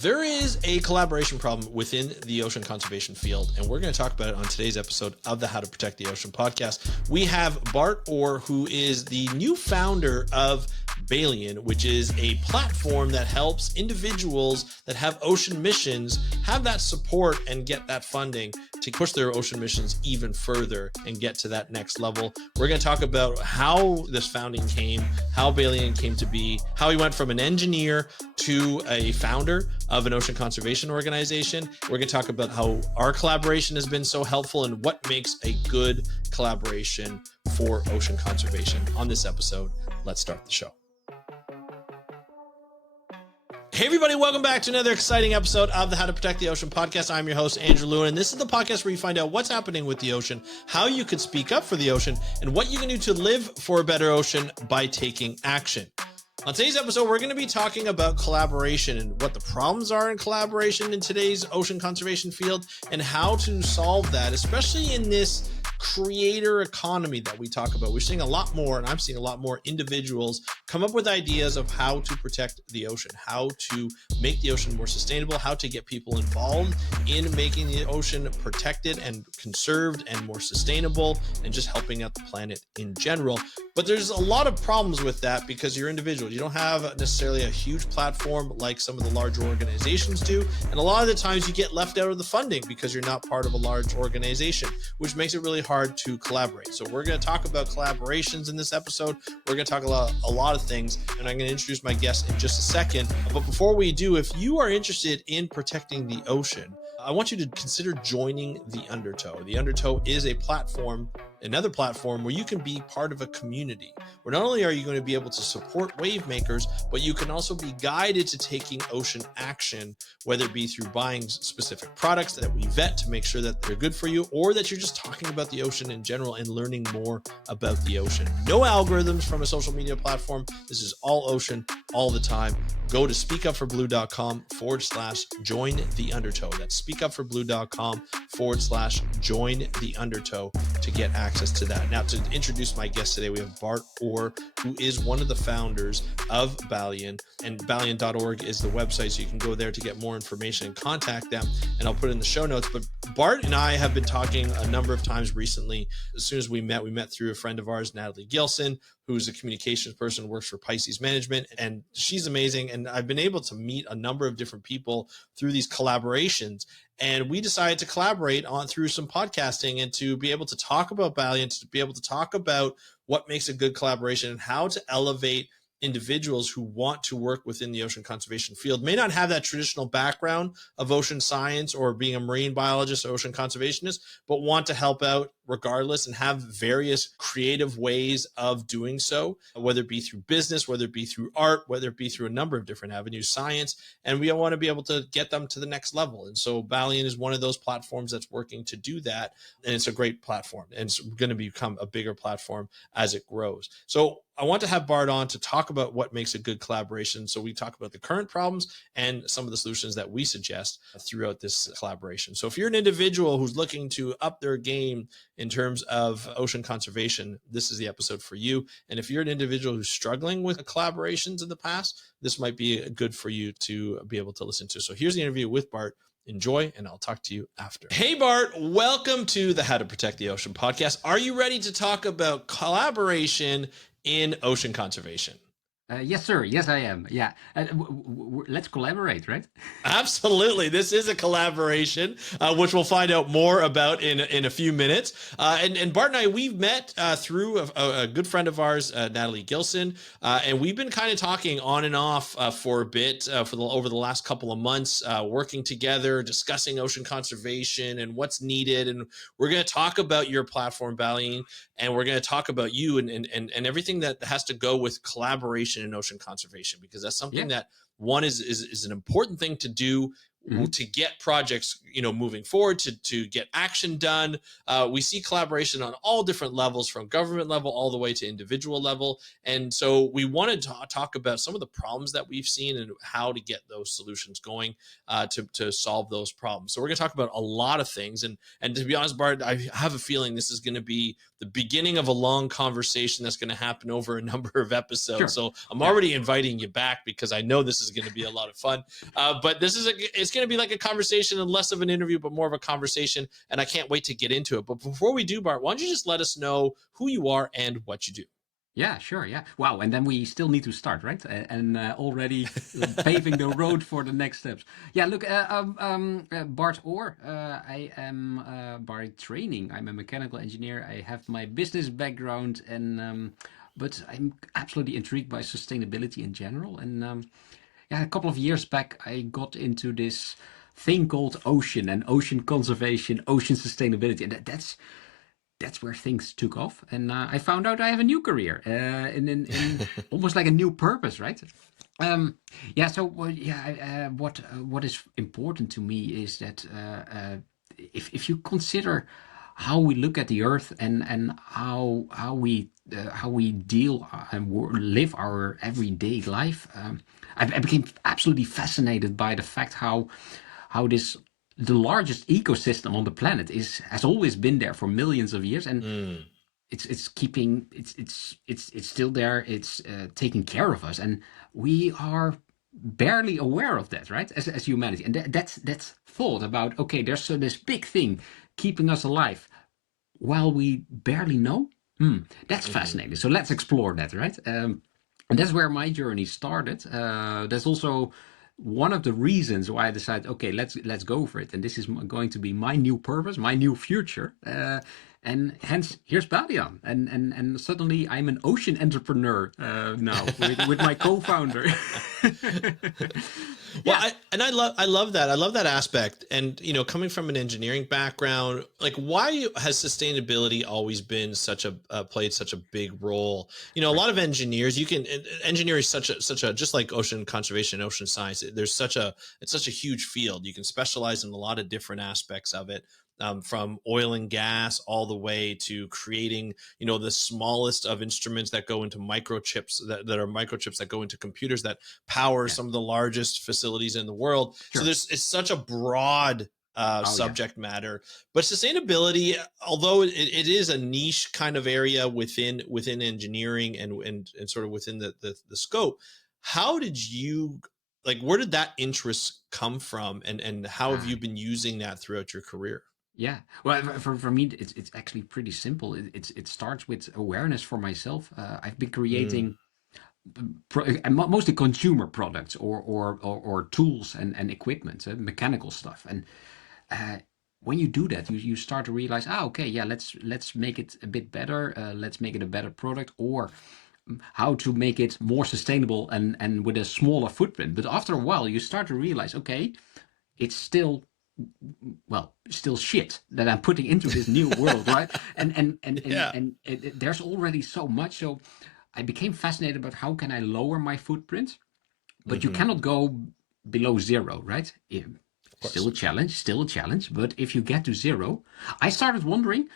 There is a collaboration problem within the ocean conservation field, and we're going to talk about it on today's episode of the How to Protect the Ocean podcast. We have Bart Orr, who is the new founder of Balean, which is a platform that helps individuals that have ocean missions have that support and get that funding to push their ocean missions even further and get to that next level. We're going to talk about how this founding came, how Balean came to be, how he went from an engineer to a founder of an ocean conservation organization. We're going to talk about how our collaboration has been so helpful and what makes a good collaboration for ocean conservation. On this episode, let's start the show. Hey everybody, welcome back to another exciting episode of the How to Protect the Ocean podcast. I'm your host, Andrew Lewin, and this is the podcast where you find out what's happening with the ocean, how you could speak up for the ocean, and what you can do to live for a better ocean by taking action. On today's episode, we're going to be talking about collaboration and what the problems are in collaboration in today's ocean conservation field and how to solve that, especially in this creator economy that we talk about. We're seeing a lot more, and I'm seeing a lot more individuals come up with ideas of how to protect the ocean, how to make the ocean more sustainable, how to get people involved in making the ocean protected and conserved and more sustainable, and just helping out the planet in general. But there's a lot of problems with that because you're individual. You don't have necessarily a huge platform like some of the larger organizations do. And a lot of the times you get left out of the funding because you're not part of a large organization, which makes it really hard to collaborate. So we're going to talk about collaborations in this episode. We're going to talk about a lot of things, and I'm going to introduce my guest in just a second. But before we do, if you are interested in protecting the ocean, I want you to consider joining the Undertow. The Undertow is a platform, another platform where you can be part of a community where not only are you going to be able to support wave makers, but you can also be guided to taking ocean action, whether it be through buying specific products that we vet to make sure that they're good for you, or that you're just talking about the ocean in general and learning more about the ocean. No algorithms from a social media platform. This is all ocean all the time. Go to speakupforblue.com/join the Undertow. That's speakupforblue.com/join the Undertow to get access to that. Now, to introduce my guest today, we have Bart Orr, who is one of the founders of Balean, and Balean.org is the website, so you can go there to get more information and contact them, and I'll put it in the show notes. But Bart and I have been talking a number of times recently. As soon as we met through a friend of ours, Natalie Gilson, who's a communications person, works for Pisces Management, and she's amazing. And I've been able to meet a number of different people through these collaborations. And we decided to collaborate on through some podcasting and to be able to talk about Balean, to be able to talk about what makes a good collaboration and how to elevate individuals who want to work within the ocean conservation field, may not have that traditional background of ocean science or being a marine biologist or ocean conservationist, but want to help out regardless and have various creative ways of doing so, whether it be through business, whether it be through art, whether it be through a number of different avenues, science, and we want to be able to get them to the next level. And so Balean is one of those platforms that's working to do that, and it's a great platform, and it's going to become a bigger platform as it grows. So I want to have Bart on to talk about what makes a good collaboration. So we talk about the current problems and some of the solutions that we suggest throughout this collaboration. So if you're an individual who's looking to up their game in terms of ocean conservation, this is the episode for you. And if you're an individual who's struggling with collaborations in the past, this might be good for you to be able to listen to. So here's the interview with Bart. Enjoy, and I'll talk to you after. Hey, Bart, welcome to the How to Protect the Ocean podcast. Are you ready to talk about collaboration in ocean conservation? Yes, sir. Yes, I am. Yeah. Let's collaborate, right? Absolutely. This is a collaboration, which we'll find out more about in a few minutes. And Bart and I, we've met through a good friend of ours, Natalie Gilson, and we've been kind of talking on and off for a bit over the last couple of months, working together, discussing ocean conservation and what's needed. And we're going to talk about your platform, Balean, and we're going to talk about you and everything that has to go with collaboration in ocean conservation, because that's something that one is an important thing to do Mhm. to get projects, moving forward, to get action done. We see collaboration on all different levels, from government level all the way to individual level. And so we wanted to talk about some of the problems that we've seen and how to get those solutions going, to solve those problems. So we're going to talk about a lot of things. And to be honest, Bart, I have a feeling this is going to be the beginning of a long conversation that's going to happen over a number of episodes. Sure. So I'm Yeah. already inviting you back because I know this is going to be a lot of fun. But it's going to be like a conversation and less of an interview, but more of a conversation. And I can't wait to get into it. But before we do, Bart, why don't you just let us know who you are and what you do? Yeah, sure. Yeah. Wow. And then we still need to start, right? And already paving the road for the next steps. Yeah. Look, Bart Orr. I am by training. I'm a mechanical engineer. I have my business background, and but I'm absolutely intrigued by sustainability in general. And yeah, a couple of years back, I got into this thing called ocean and ocean conservation, ocean sustainability, and that's where things took off. And I found out I have a new career, in almost like a new purpose, right? Um, yeah. So yeah, what is important to me is that if you consider how we look at the earth and how we deal and live our everyday life, I became absolutely fascinated by the fact how this the largest ecosystem on the planet has always been there for millions of years, and Mm, it's keeping it's still there. It's taking care of us, and we are barely aware of that, right? As humanity, and that's thought about. Okay, there's this big thing keeping us alive while we barely know. That's mhm. fascinating. So let's explore that, right? And that's where my journey started. That's also one of the reasons why I decided, okay, let's go for it. And this is going to be my new purpose, my new future. And hence, here's Balean. And suddenly I'm an ocean entrepreneur now with my co-founder. Well, Yeah. I love that aspect. And coming from an engineering background, like, why has sustainability always been such a played such a big role? A Right. lot of engineers, engineering is such a just like ocean conservation, ocean science. It's such a huge field. You can specialize in a lot of different aspects of it. From oil and gas all the way to creating, the smallest of instruments that go into microchips, that are microchips that go into computers that power Yeah. some of the largest facilities in the world. So Sure. it's such a broad Oh yeah. subject matter. But sustainability, although it is a niche kind of area within engineering and sort of within the scope, how did you like where did that interest come from, and how have Ah, you been using that throughout your career? yeah. Well, for me, it's actually pretty simple. It starts with awareness for myself. I've been Mm, creating mostly consumer products or tools and equipment, mechanical stuff. And uh, when you do that, you start to realize, okay, yeah, let's make it a bit better. Let's make it a better product, or how to make it more sustainable and with a smaller footprint. But after a while, you start to realize, okay, it's still shit that I'm putting into this new world, right? yeah. And there's already so much. So I became fascinated about how can I lower my footprint, but you Hmm. cannot go below zero, right? Of Still course. a challenge, still a challenge. But if you get to zero, I started wondering,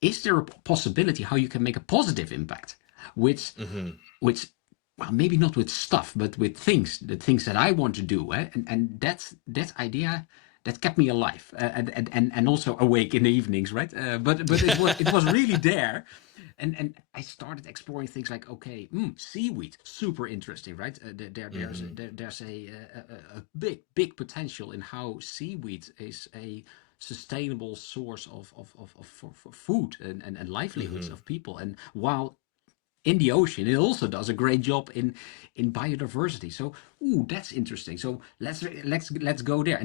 is there a possibility how you can make a positive impact with Hmm. with well, maybe not with stuff, but with the things that I want to do, eh? And that idea that kept me alive, and also awake in the evenings, right? But it was really there, and I started exploring things like, okay, seaweed, super interesting, right? Hmm. There's a big potential in how seaweed is a sustainable source of for food and livelihoods Hmm. of people, and while in the ocean, it also does a great job in biodiversity. So, ooh, that's interesting. So let's go there,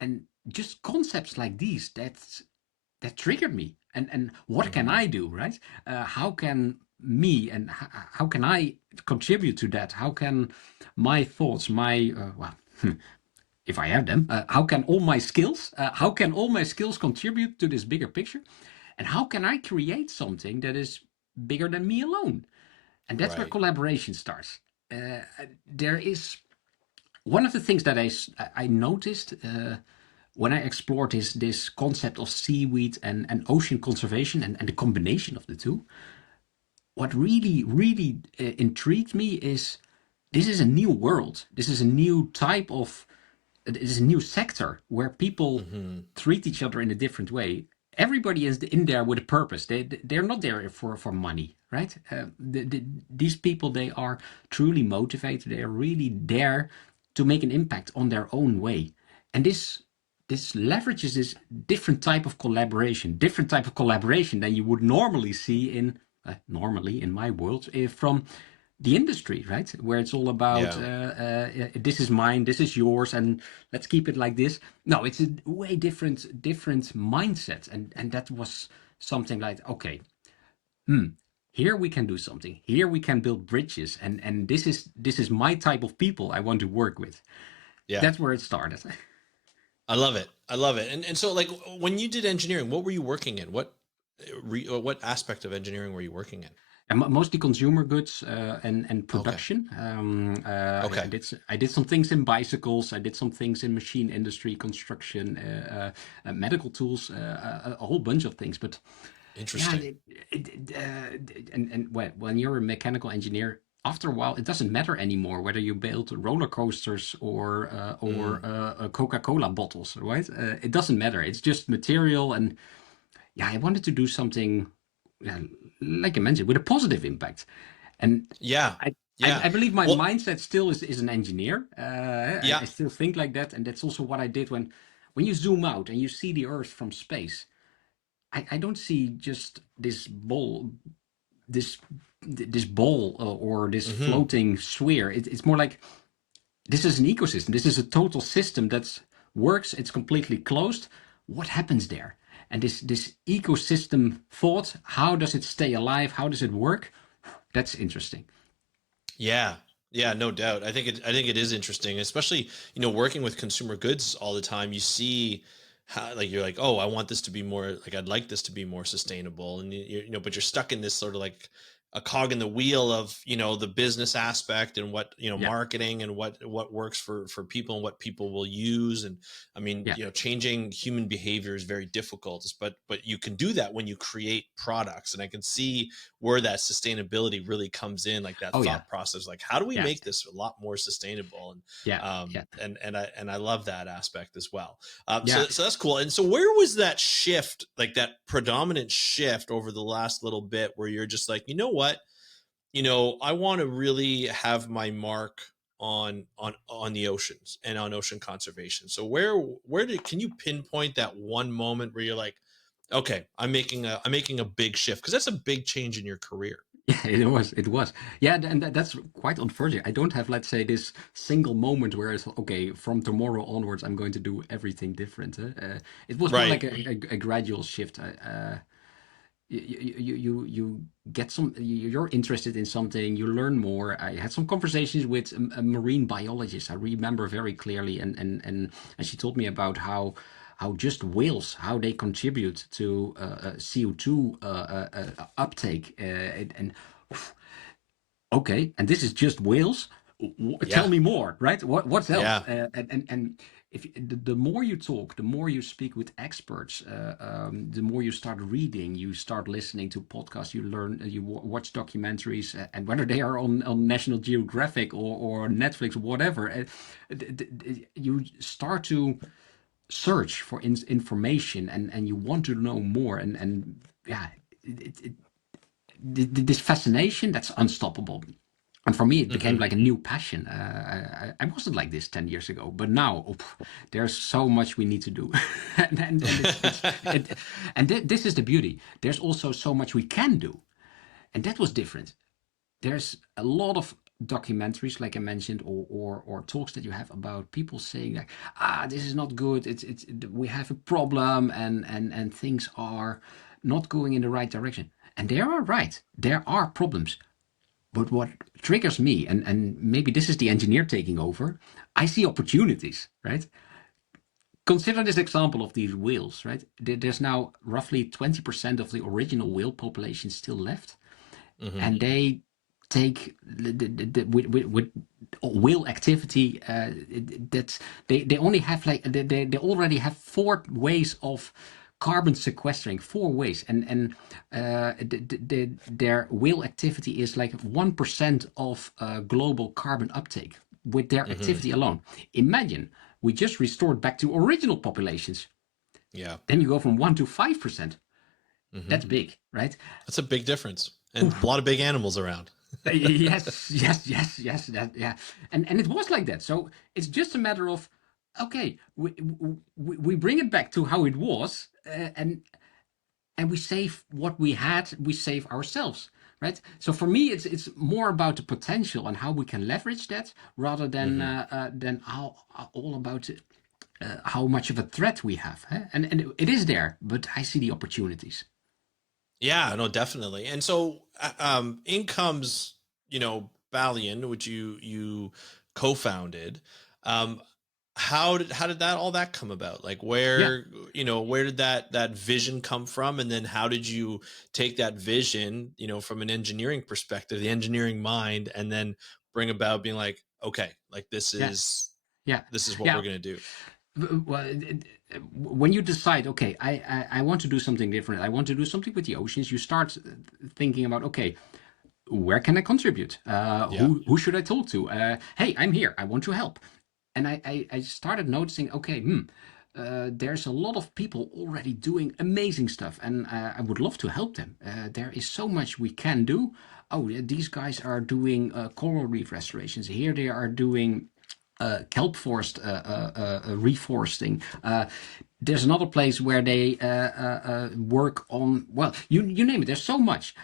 and just concepts like these that triggered me. And what can Hmm. I do, right? How can me and how can I contribute to that? How can my thoughts, my if I have them, how can all my skills contribute to this bigger picture? And how can I create something that is bigger than me alone? And that's where Right. collaboration starts. There is One of the things that I noticed when I explored this concept of seaweed and ocean conservation and the combination of the two, what really intrigued me is this is a new world. This is a new type of, it is a new sector where people Hmm. treat each other in a different way. Everybody is in there with a purpose. They're not there for money, right? These people, they are truly motivated. They are really there to make an impact on their own way, and this leverages this different type of collaboration than you would normally see in normally in my world from the industry, right? Where it's all about Yeah. this is mine, this is yours, and let's keep it like this. No, it's a way different mindset, and that was something like, okay, hmm, here we can do something. Here we can build bridges, and this is my type of people I want to work with. Yeah. That's where it started. I love it. I love it. And so like when you did engineering, what were you working in? What aspect of engineering were you working in? And mostly consumer goods and Okay. production. I Okay. did I did some things in bicycles. I did some things in machine industry, construction, medical tools, a whole bunch of things. But yeah, Interesting. and when you're a mechanical engineer, after a while, it doesn't matter anymore whether you build roller coasters Mm. or Coca-Cola bottles, right? It doesn't matter. It's just material, and yeah, I wanted to do something, yeah, like I mentioned, with a positive impact. And Yeah. I, I, Yeah. I believe my Well, mindset still is an engineer. I yeah. still think like that, and that's also what I did when you zoom out and you see the Earth from space. I don't see just this this ball or this Hmm. floating sphere. It's more like this is an ecosystem. This is a total system that works. It's completely closed. What happens there? And this ecosystem thought, how does it stay alive? How does it work? That's interesting. Yeah. Yeah, no doubt. I think it is interesting, especially, working with consumer goods all the time. You see how like you're like, "Oh, I want this to be more like I'd like this to be more sustainable." And but you're stuck in this sort of like a cog in the wheel of, the business aspect and what, Yeah, marketing and what works for people and what people will use. And I mean, yeah. changing human behavior is very difficult, but you can do that when you create products. And I can see where that sustainability really comes in, like that Oh yeah, thought process, like how do we yeah, make this a lot more sustainable? And yeah, yeah, and I love that aspect as well. yeah. So that's cool. And so where was that shift, like that predominant shift over the last little bit, where you're just like, you know what, I want to really have my mark on the oceans and on ocean conservation. So can you pinpoint that one moment where you're like, okay, I'm making a big shift, because that's a big change in your career. Yeah, it was. Yeah, and that's quite unfortunate. I don't have, let's say, this single moment where it's okay. From tomorrow onwards, I'm going to do everything different. It was more Right. like a gradual shift. You get you're interested in something, you learn more. I had some conversations with a marine biologist, I remember very clearly, and she told me about how just whales, how they contribute to CO2 uptake, and okay, and this is just whales. Tell Yeah. me more, right? What else? Yeah. And if the more you talk, the more you speak with experts, the more you start reading, you start listening to podcasts, you learn, you watch documentaries, and whether they are on National Geographic or Netflix, whatever, you start to search for information, and you want to know more, and yeah, this fascination that's unstoppable. And for me, it became Hmm. like a new passion. I wasn't like this 10 years ago, but now there's so much we need to do. And this is the beauty. There's also so much we can do. And that was different. There's a lot of documentaries, like I mentioned, or talks that you have about people saying like, this is not good. It's we have a problem, and things are not going in the right direction. And they are right. There are problems. But what triggers me, and maybe this is the engineer taking over, I see opportunities, right? Consider this example of these whales, right? There's now roughly 20% of the original whale population still left, Hmm. and they take with will activity, that they only have like they already have 4 ways of carbon sequestering, 4 ways, and their will activity is like 1% of global carbon uptake with their Hmm. activity alone. Imagine we just restored back to original populations, Yeah. then you go from 1 to 5%. Hmm. That's big, right? That's a big difference, and a Oof. lot of big animals around. Yes, yes, yes, yes. That, yeah, and it was like that. So it's just a matter of, okay, we bring it back to how it was, and we save what we had. We save ourselves, right? So for me, it's more about the potential and how we can leverage that, rather Hmm. than how all about how much of a threat we have. Huh? And it is there, but I see the opportunities. Yeah, no, definitely. And so, in comes, Balian, which you co-founded. Um, how did that all that come about? Like, Yeah, where did that vision come from, and then how did you take that vision, from an engineering perspective, the engineering mind, and then bring about being like, okay, like this yeah, is yeah, this is what yeah. we're gonna do. Well, when you decide, okay, I want to do something different. I want to do something with the oceans. You start thinking about, okay, where can I contribute? Yeah. Who should I talk to? Hey, I'm here. I want to help. And I started noticing, okay, there's a lot of people already doing amazing stuff, and I would love to help them. There is so much we can do. Oh, yeah, these guys are doing coral reef restorations. Here they are doing kelp forest reforesting. There's another place where they work on, well, you name it. There's so much,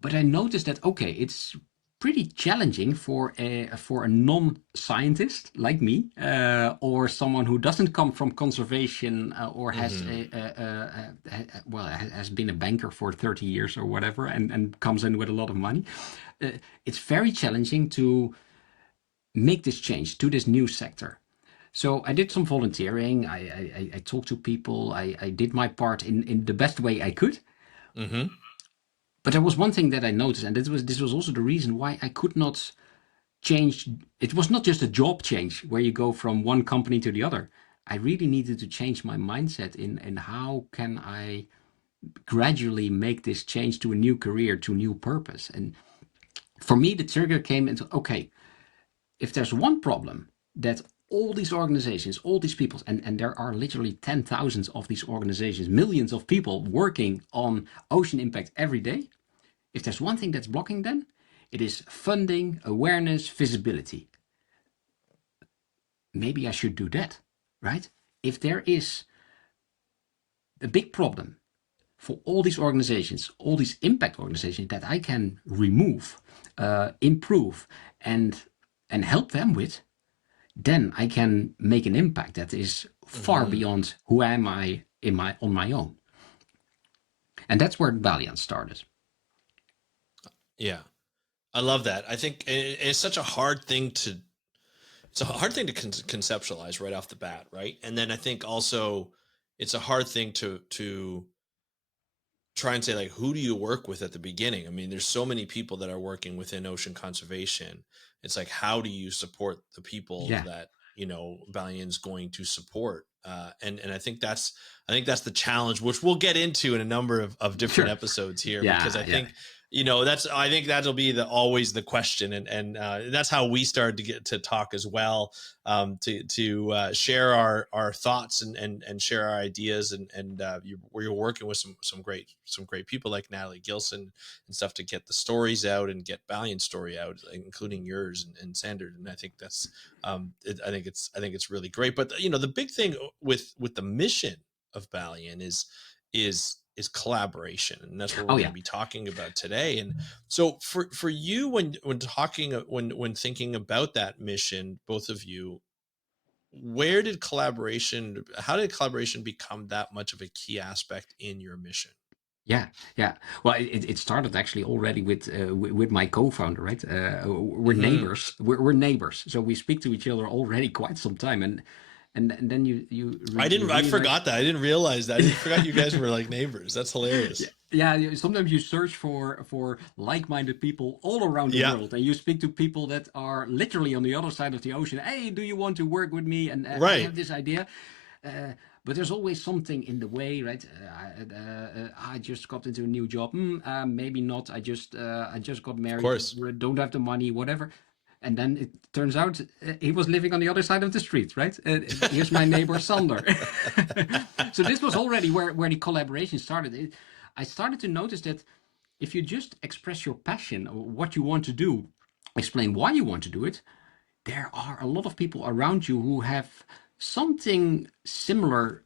but I noticed that, okay, it's pretty challenging for a non-scientist like me, or someone who doesn't come from conservation, or has Hmm. well, has been a banker for 30 years or whatever, and comes in with a lot of money. It's very challenging to make this change to this new sector. So I did some volunteering. I talked to people. I did my part in the best way I could. Hmm. But there was one thing that I noticed, and this was also the reason why I could not change. It was not just a job change where you go from one company to the other. I really needed to change my mindset in how can I gradually make this change to a new career, to new purpose. And for me, the trigger came into, okay, if there's one problem that all these organizations, all these people, and there are literally 10,000 of these organizations, millions of people working on ocean impact every day. If there's one thing that's blocking them, it is funding, awareness, visibility. Maybe I should do that, right? If there is a big problem for all these organizations, all these impact organizations that I can remove, improve, and help them with, then I can make an impact that is far Hmm. beyond who am I on my own. And that's where Balean started. Yeah. I love that. I think it's such a hard thing to conceptualize right off the bat, right? And then I think also it's a hard thing to try and say, like, who do you work with at the beginning? I mean, there's so many people that are working within ocean conservation. It's like, how do you support the people Yeah, that Balian's going to support? And I think that's the challenge, which we'll get into in a number of different sure. episodes here, because I Yeah, yeah, think I think that'll be always the question, and that's how we started to get to talk as well, to share our thoughts, and share our ideas, and where you're working with some great people like Natalie Gilson and stuff, to get the stories out and get Balian's story out, including yours and Sander. And I think I think it's really great. But the big thing with the mission of Balian is collaboration, and that's what we're oh going yeah. to be talking about today. And so for you, when thinking about that mission, both of you, how did collaboration become that much of a key aspect in your mission? Yeah, yeah. Well, it started actually already with my co-founder, right? We're Hmm. neighbors. We're neighbors, so we speak to each other already quite some time. And and then you I realize, forgot that. I didn't realize that. I forgot you guys were like neighbors. That's hilarious. sometimes you search for like-minded people all around the Yeah. world, and you speak to people that are literally on the other side of the ocean. Hey, do you want to work with me? And I Right. have this idea. But there's always something in the way, right? I just got into a new job. Maybe not. I just got Of married. course. Or don't have the money, whatever. And then it turns out he was living on the other side of the street, right? Here's my neighbor Sander. So this was already where the collaboration started. I started to notice that if you just express your passion or what you want to do, explain why you want to do it, there are a lot of people around you who have something similar,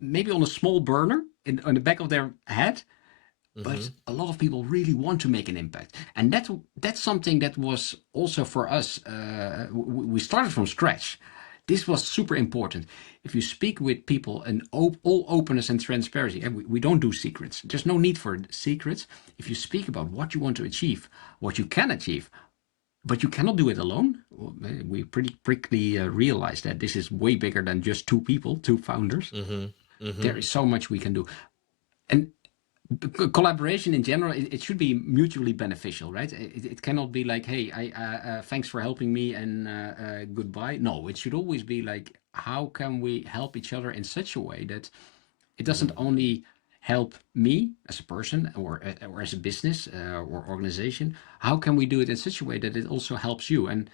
maybe on a small burner on the back of their head, but a lot of people really want to make an impact. And that's something that was also for us. We started from scratch. This was super important. If you speak with people and all openness and transparency, and we don't do secrets. There's no need for secrets. If you speak about what you want to achieve, what you can achieve, but you cannot do it alone. We pretty quickly realized that this is way bigger than just two people, two founders. There is so much we can do. And collaboration in general, it should be mutually beneficial, right? It cannot be like, hey, thanks for helping me and goodbye. No, it should always be like, how can we help each other in such a way that it doesn't only help me as a person or as a business or organization. How can we do it in such a way that it also helps you? And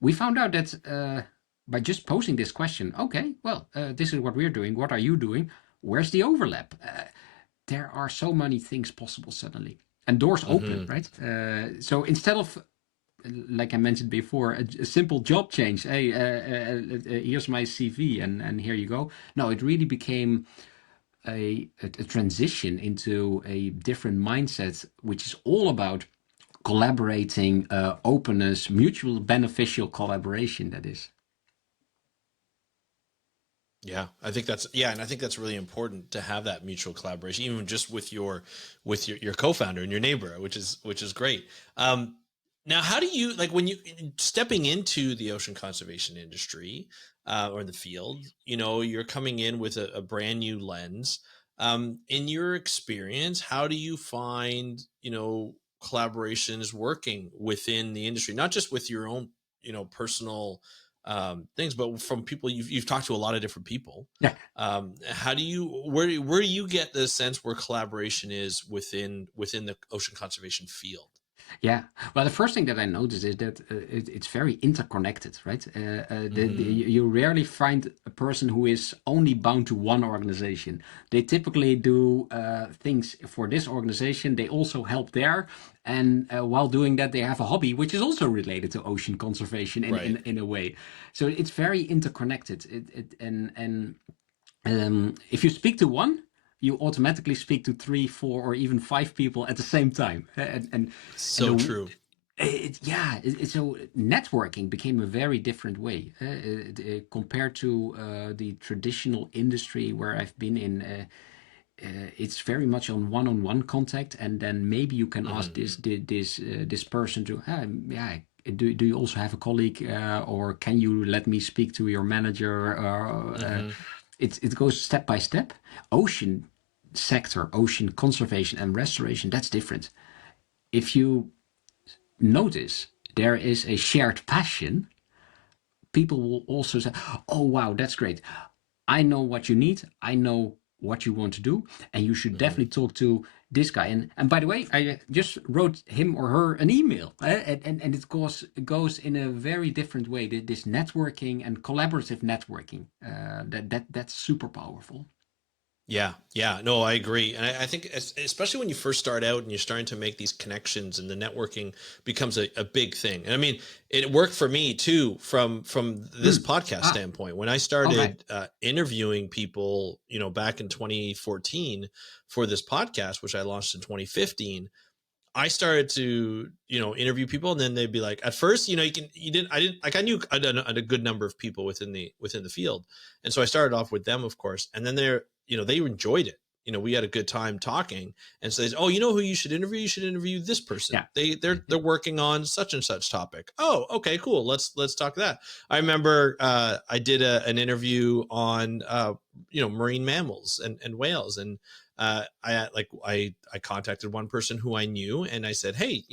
we found out that by just posing this question, okay, well, this is what we're doing. What are you doing? Where's the overlap? There are so many things possible suddenly, and doors open, right? So instead of, like I mentioned before, a simple job change. Hey, here's my CV, and here you go. No, it really became a transition into a different mindset, which is all about collaborating, openness, mutual beneficial collaboration. That is. Yeah, I think that's and I think that's really important to have that mutual collaboration, even just with your co-founder and your neighbor, which is great. Now, how do you like when you stepping into the ocean conservation industry or the field? You know, you're coming in with a brand new lens. In your experience, how do you find collaborations working within the industry, not just with your own personal things, but from people you've talked to a lot of different people. Yeah. How do you where do you get the sense where collaboration is within the ocean conservation field? Yeah. Well, the first thing that I noticed is that it's very interconnected, right? You rarely find a person who is only bound to one organization. They typically do things for this organization. They also help there. And while doing that, they have a hobby, which is also related to ocean conservation in a way. So it's very interconnected. If you speak to one, you automatically speak to 3, 4, or even 5 people at the same time. So true. So networking became a very different way compared to the traditional industry where I've been in. It's very much on one-on-one contact, and then maybe you can ask this person to, do you also have a colleague, or can you let me speak to your manager? It goes step by step. Ocean sector, ocean conservation and restoration, that's different. If you notice there is a shared passion, people will also say, oh, wow, that's great. I know what you need. I know what you want to do. And you should definitely talk to this guy. And by the way, I just wrote him or her an email. And it goes in a very different way. This networking and collaborative networking, that's super powerful. Yeah, no, I agree. And I think especially when you first start out and you're starting to make these connections and the networking becomes a big thing. And I mean, it worked for me too, from this podcast standpoint. When I started interviewing people, back in 2014 for this podcast, which I launched in 2015, I started to, interview people, and then they'd be like, at first, I knew a good number of people within the field. And so I started off with them, of course. And then they enjoyed it. we had a good time talking, and says, oh, you know who you should interview? You should interview this person. Yeah. They're working on such and such topic. Oh, okay, cool. Let's talk that. I remember I did an interview on marine mammals and whales, and I contacted one person who I knew, and I said, hey,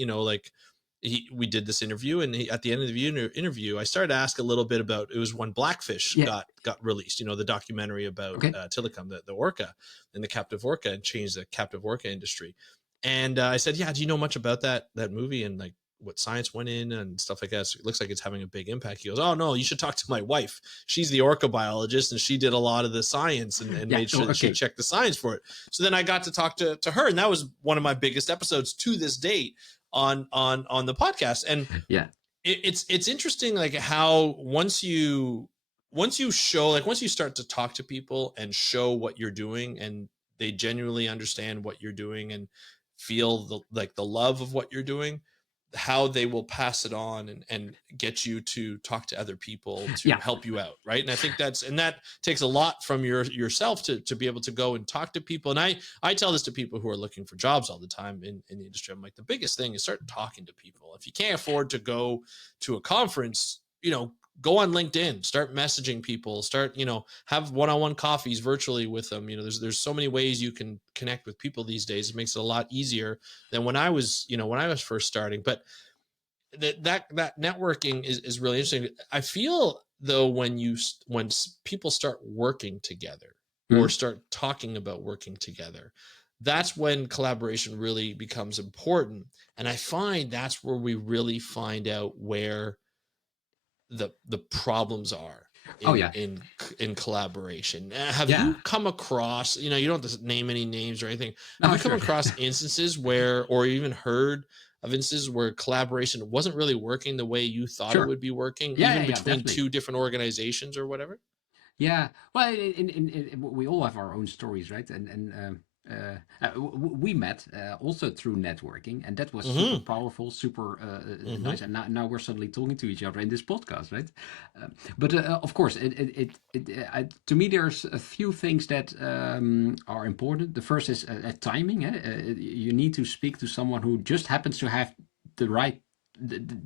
we did this interview, and at the end of the interview, I started to ask a little bit about, it was when Blackfish Yeah. got released, the documentary about Okay. Tilikum, the orca and the captive orca, and changed the captive orca industry. And I said, yeah, do you know much about that movie and like what science went in and stuff like that? So it looks like it's having a big impact. He goes, oh no, you should talk to my wife. She's the orca biologist, and she did a lot of the science and made sure that she checked the science for it. So then I got to talk to her, and that was one of my biggest episodes to this date on the podcast. And yeah, it's interesting, like how once you show, like once you start to talk to people and show what you're doing, and they genuinely understand what you're doing and feel the love of what you're doing, how they will pass it on and get you to talk to other people to help you out, right? And I think that takes a lot from yourself to be able to go and talk to people. And I tell this to people who are looking for jobs all the time in the industry. I'm like, the biggest thing is start talking to people. If you can't afford to go to a conference, go on LinkedIn, start messaging people, start, have one-on-one coffees virtually with them. There's so many ways you can connect with people these days. It makes it a lot easier than when I was first starting. But that networking is really interesting. I feel though, when people start working together or start talking about working together, that's when collaboration really becomes important. And I find that's where we really find out where the problems are in collaboration. Have you come across, you don't have to name any names or anything, have you come across instances where, or even heard of instances where collaboration wasn't really working the way you thought it would be working, even between two different organizations or whatever? Yeah, well, we all have our own stories, right? And we met also through networking, and that was super powerful, super nice. And now we're suddenly talking to each other in this podcast, right? But of course, to me, there's a few things that are important. The first is timing. You need to speak to someone who just happens to have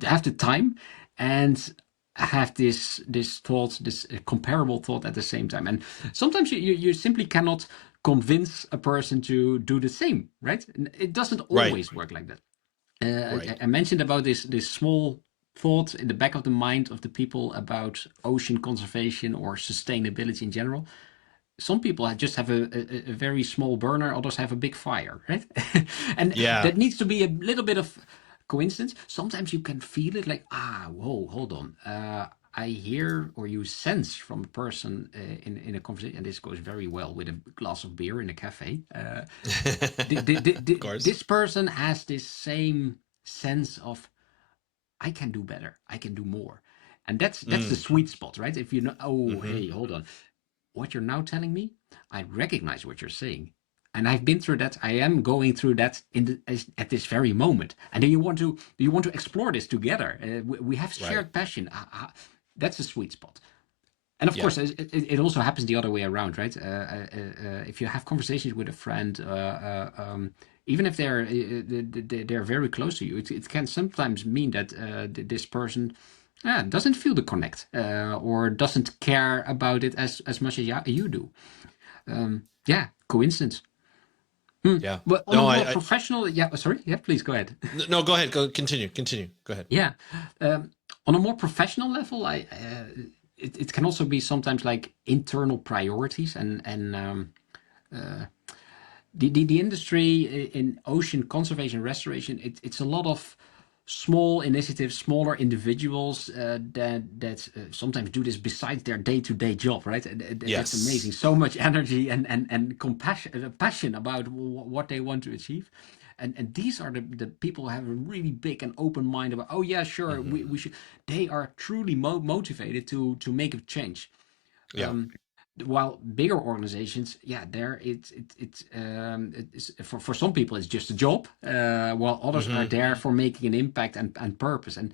have the time and have this thought, this comparable thought at the same time. And sometimes you simply cannot convince a person to do the same, right? And it doesn't always work like that. I mentioned about this small thought in the back of the mind of the people about ocean conservation or sustainability in general. Some people just have a very small burner, others have a big fire, right? And that needs to be a little bit of coincidence. Sometimes you can feel it like, whoa, hold on. I hear or you sense from a person in a conversation, and this goes very well with a glass of beer in a cafe. This person has this same sense of, I can do better, I can do more. And that's the sweet spot, right? If you know, hey, hold on. What you're now telling me, I recognize what you're saying. And I've been through that. I am going through that at this very moment. And then you want to explore this together. We have shared passion. That's a sweet spot. And of course, it also happens the other way around, right? If you have conversations with a friend, even if they're very close to you, it can sometimes mean that this person doesn't feel the connect or doesn't care about it as much as you do. Coincidence. Yeah. But on a more professional, sorry. Yeah, please go ahead. No, go ahead. Continue. Go ahead. Yeah. On a more professional level, it can also be sometimes like internal priorities and the industry in ocean conservation restoration. It's a lot of small initiatives, smaller individuals that sometimes do this besides their day-to-day job, right? That's amazing. So much energy and compassion, passion about what they want to achieve. And these are the people who have a really big and open mind about, oh yeah, sure, we should. They are truly motivated to make a change. Yeah. While bigger organizations, there it's for some people it's just a job, while others are there for making an impact and purpose. And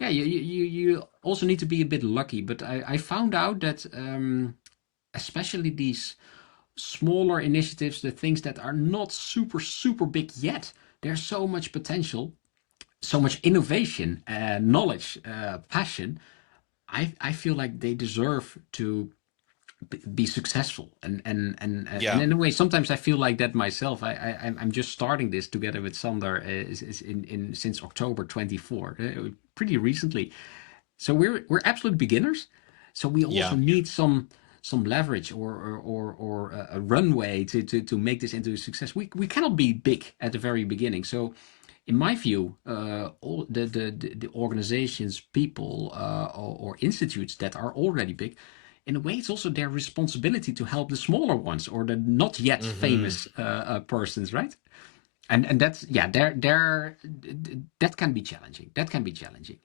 you also need to be a bit lucky. But I found out that especially these smaller initiatives, the things that are not super, super big yet, there's so much potential, so much innovation, knowledge, passion. I feel like they deserve to be successful, and Yeah. in a way sometimes I feel like that myself. I'm just starting this together with Sander, is in since October 24, pretty recently. So we're absolute beginners. So we also Yeah. need some leverage, or a runway to make this into a success. We cannot be big at the very beginning. So in my view, all the organizations, people, or institutes that are already big, in a way, it's also their responsibility to help the smaller ones, or the not yet Hmm. famous persons, right? And that's, yeah, that can be challenging. That can be challenging.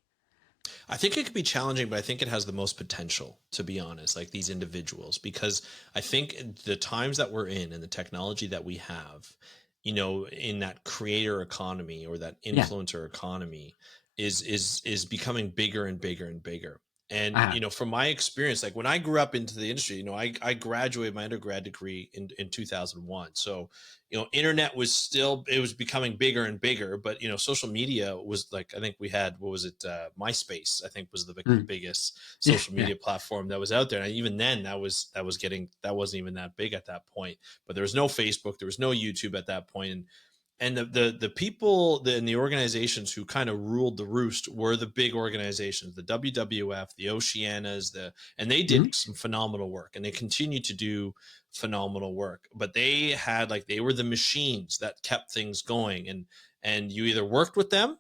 I think it could be challenging, but I think it has the most potential, to be honest, like these individuals, because I think the times that we're in and the technology that we have, in that creator economy or that Yeah. influencer economy is becoming bigger and bigger and bigger. And Ah. from my experience, like when I grew up into the industry, I graduated my undergrad degree in 2001. So internet was still, it was becoming bigger and bigger, but social media was like, I think we had, what was it, MySpace, I think, was the Mm. biggest Yeah. social Yeah. media platform that was out there. And even then that wasn't even that big at that point. But there was no Facebook, there was no YouTube at that point. And the people in the organizations who kind of ruled the roost were the big organizations, the WWF, the Oceanas, and they Mhm. did some phenomenal work, and they continue to do phenomenal work. But they were the machines that kept things going, and you either worked with them,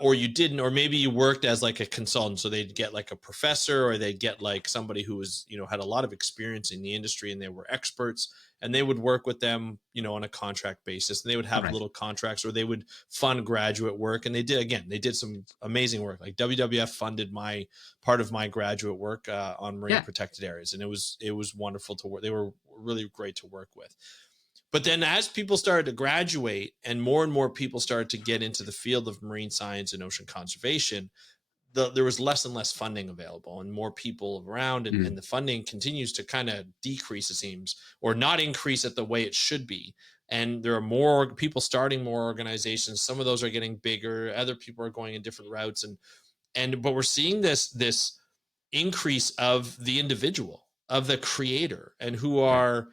or you didn't, or maybe you worked as like a consultant. So they'd get like a professor, or they'd get like somebody who was, had a lot of experience in the industry and they were experts, and they would work with them, on a contract basis. And they would All have right. little contracts, or they would fund graduate work. And they did some amazing work. Like WWF funded my part of my graduate work on marine Yeah. protected areas. And it was wonderful to work. They were really great to work with. But then as people started to graduate and more people started to get into the field of marine science and ocean conservation, there was less and less funding available and more people around, and Mm. the funding continues to kind of decrease, it seems, or not increase at the way it should be. And there are more people starting more organizations. Some of those are getting bigger. Other people are going in different routes. But we're seeing this increase of the individual, of the creator, and who Right. are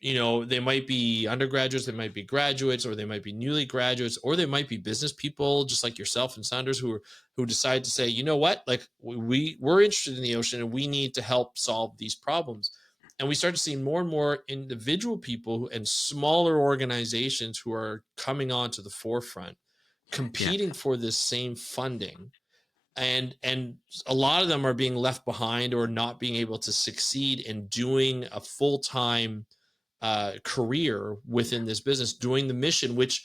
they might be undergraduates, they might be graduates, or they might be newly graduates, or they might be business people just like yourself and Sanders, who decide to say, you know what, like we're interested in the ocean and we need to help solve these problems. And we start to see more and more individual people and smaller organizations who are coming onto the forefront, Yeah. competing for this same funding, and a lot of them are being left behind or not being able to succeed in doing a full-time career within this business, doing the mission, which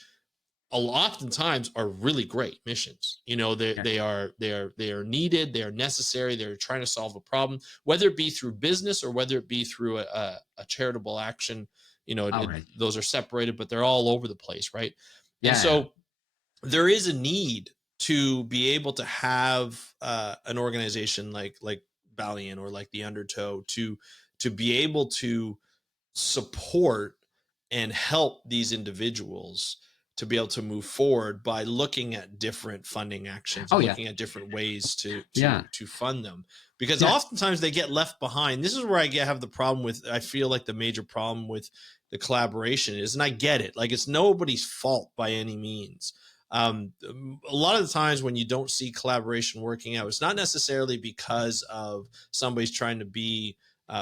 oftentimes are really great missions. they, Yeah. they are they are they are needed, they are necessary, they're trying to solve a problem, whether it be through business or whether it be through a charitable action. All right. Those are separated, but they're all over the place, right? And Yeah. Yeah. so there is a need to be able to have an organization like Balean or like the Undertow to be able to support and help these individuals to be able to move forward by looking at different funding actions Oh and yeah. looking at different ways to Yeah. to to fund them, because Yeah. oftentimes they get left behind. This is where have the problem with, I feel like the major problem with the collaboration is, and I get it, like it's nobody's fault by any means. A lot of the times when you don't see collaboration working out, it's not necessarily because of somebody's trying to be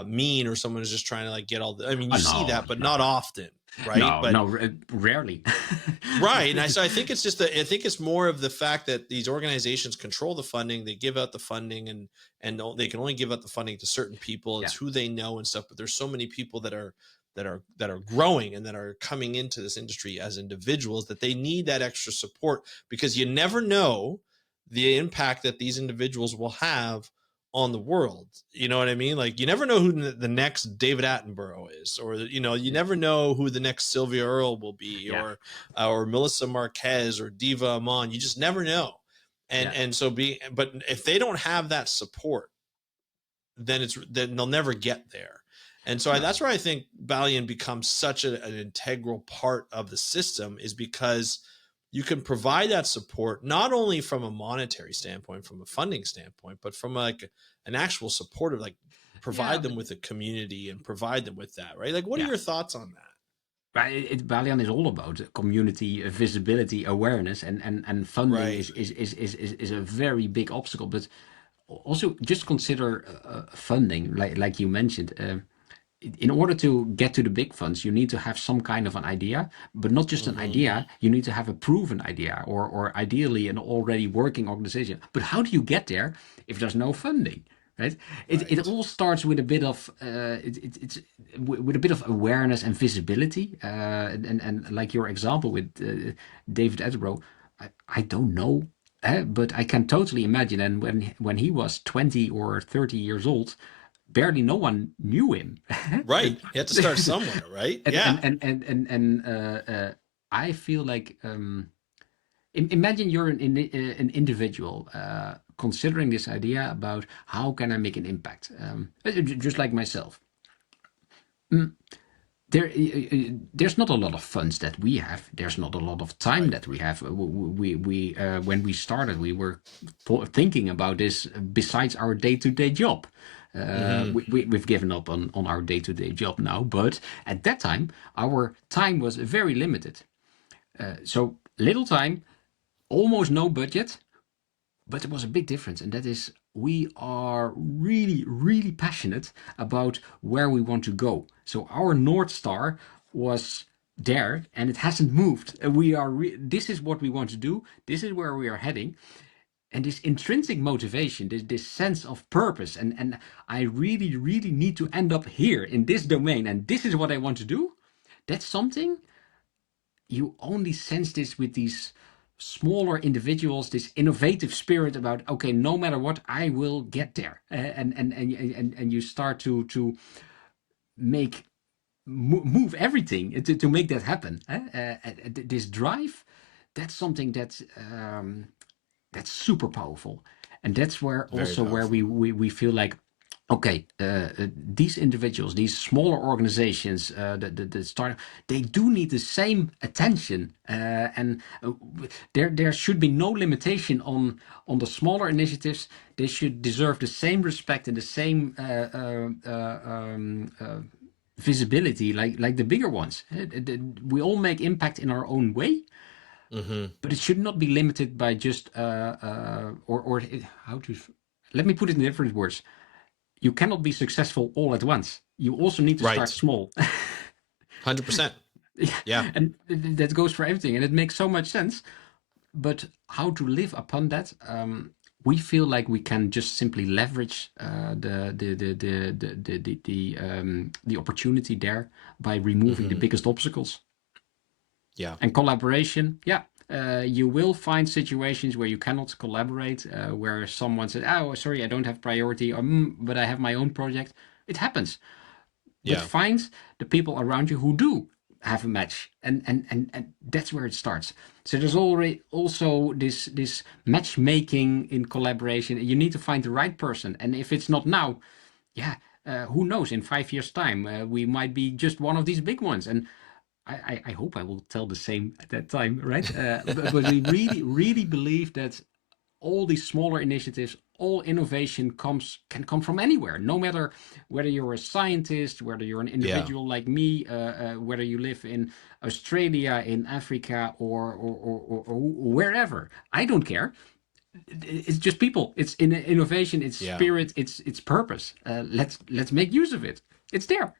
mean, or someone is just trying to like get all the, I mean, Oh you see no. that, but No. not often, right? No. But No. Rarely. right. So I think I think it's more of the fact that these organizations control the funding, they give out the funding, and they can only give out the funding to certain people. Yeah. It's who they know and stuff. But there's so many people that are growing and that are coming into this industry as individuals, that they need that extra support, because you never know the impact that these individuals will have on the world. You know what I mean? Like you never know who the next David Attenborough is, or you never know who the next Sylvia Earle will be, Yeah. or Melissa Marquez or Diva Amon. You just never know. And Yeah. and so but if they don't have that support, then they'll never get there. And so Yeah. that's where I think Balean becomes such an integral part of the system, is because you can provide that support not only from a monetary standpoint, from a funding standpoint, but from like an actual support of like Yeah. provide them with a community and provide them with that, right? Like, what are Yeah. your thoughts on that? But Balian is all about community visibility, awareness, and funding Right. is a very big obstacle. But also just consider funding, like you mentioned. In order to get to the big funds, you need to have some kind of an idea, but not just an Mm-hmm. idea. You need to have a proven idea, or ideally an already working organization. But how do you get there if there's no funding? Right? It Right. all starts with a bit of it's with a bit of awareness and visibility. And like your example with David Attenborough, I don't know, but I can totally imagine. And when he was 20 or 30 years old, barely no one knew him. Right. and, You have to start somewhere, right? and, Yeah. and, and, and, and I feel like imagine you're an individual considering this idea about how can I make an impact, just like myself. Mm, there's not a lot of funds that we have. There's not a lot of time Right. that we have. We when we started, we were thinking about this besides our day-to-day job. Mm-hmm. We've given up on our day-to-day job now, but at that time, our time was very limited. So little time, almost no budget, but there was a big difference, and that is we are really, really passionate about where we want to go. So our North Star was there, and it hasn't moved. We are. This is what we want to do. This is where we are heading, and this intrinsic motivation, this sense of purpose, and I really, really need to end up here in this domain, and this is what I want to do. That's something you only sense this with these smaller individuals, this innovative spirit about, okay, no matter what, I will get there. And you start to make move everything to make that happen. This drive, that's something that's super powerful, and that's where Very also where we powerful. we feel like, okay, these individuals, these smaller organizations, the start, they do need the same attention, and there should be no limitation on the smaller initiatives. They should deserve the same respect and the same visibility like the bigger ones. We all make impact in our own way, Mm-hmm. but it should not be limited by just or how to let me put it in different words. You cannot be successful all at once. You also need to start Right. small. 100%. Yeah. And that goes for everything, and it makes so much sense. But how to live upon that? We feel like we can just simply leverage the opportunity there by removing the Mm-hmm. biggest obstacles. Yeah. And collaboration, yeah. You will find situations where you cannot collaborate, where someone says, "Oh, sorry, I don't have priority," or "But I have my own project." It happens, but Yeah. find the people around you who do have a match, and that's where it starts. So there's already also this matchmaking in collaboration. You need to find the right person, and if it's not now, yeah, who knows? In 5 years' time, we might be just one of these big ones, and I hope I will tell the same at that time, right? But we really, really believe that all these smaller initiatives, all innovation can come from anywhere, no matter whether you're a scientist, whether you're an Yeah. individual like me, whether you live in Australia, in Africa, or wherever. I don't care. It's just people. It's in innovation. It's Yeah. spirit. It's purpose. Let's make use of it. It's there.